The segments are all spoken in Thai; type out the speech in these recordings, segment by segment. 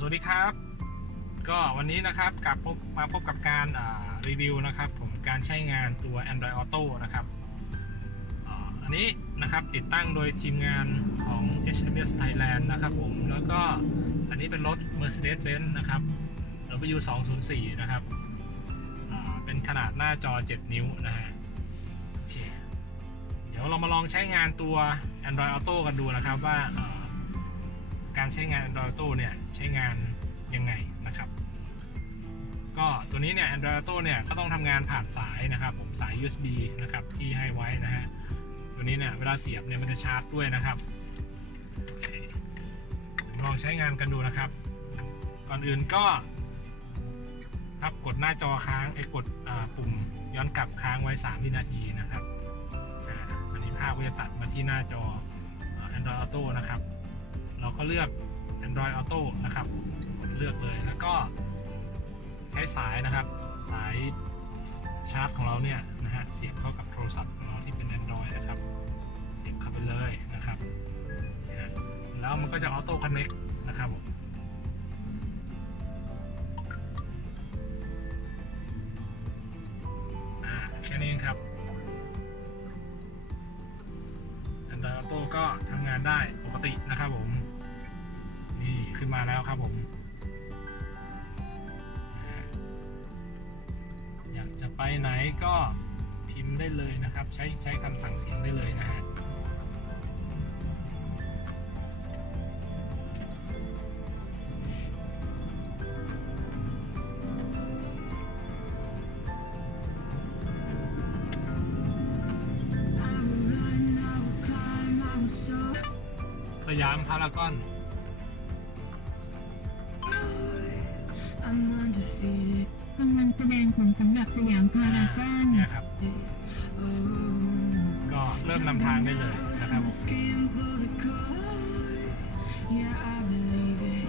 สวัสดีครับ ก็วันนี้นะครับกลับมาพบกับการรีวิวนะครับผมการใช้งานตัว Android Auto นะครับอ,อันนี้นะครับติดตั้งโดยทีมงานของ HMS Thailand นะครับผมแล้วก็อันนี้เป็นรถ Mercedes-Benz นะครับ W204 นะครับเป็นขนาดหน้าจอ 7 นิ้วนะฮะเดี๋ยวเรามาลองใช้งานตัว Android Auto กันดูนะครับว่าอ่า การใช้งาน Android Auto เนี่ยใช้งานยังไงนะครับ ก็ตัวนี้เนี่ย Android Auto เนี่ยก็ต้องทำงานผ่านสายนะครับผมสาย USB นะครับที่ให้ไว้นะฮะตัวนี้เนี่ยเวลาเสียบเนี่ยมันจะชาร์จด้วยนะครับลองใช้งานกันดูนะครับ ก่อนอื่นก็ครับกดหน้าจอค้างไอ้กดปุ่มย้อนกลับค้างไว้ 3 วินาทีนะครับอันนี้ภาพก็จะตัดมาที่หน้าจออ่า Android Auto นะครับ เราก็เลือก Android Auto นะครับ เลือกเลยแล้วก็ใช้สายนะครับ สายชาร์จของเราเนี่ยนะฮะเสียบเข้ากับโทรศัพท์ของเราที่เป็น Android นะครับ เสียบเข้าไปเลยนะครับ แล้วมันก็จะ Auto Connect นะครับผมแค่นี้เองครับ Android Auto ก็ทำงานได้ปกตินะครับผม ขึ้นมาแล้วครับผม อยากจะไปไหนก็พิมพ์ได้เลยนะครับ ใช้ใช้คำสั่งเสียงได้เลยนะฮะสยามพารากอน กำลังแสดงผลสำหรับสยามพารากอนเนี่ยครับ Oh, ก็เริ่มนำทางได้เลยนะครับ my skin bullet cold. Yeah, I believe it.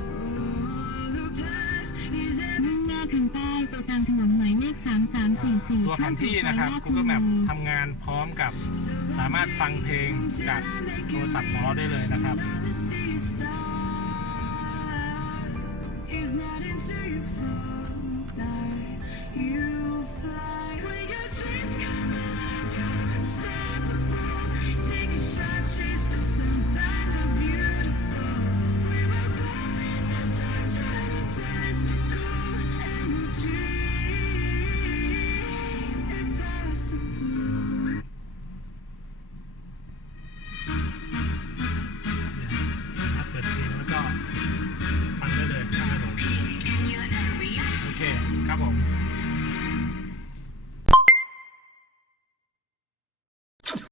Oh, the past is มุ่งหน้าทางใต้ไปทางถนนหมายเลข3344ตัวแผนที่นะครับ Google Map ทำงานพร้อมกับสามารถฟังเพลงจากโทรศัพท์ของเราได้เลยนะครับ the sea stars. Is not until you fall ครับผม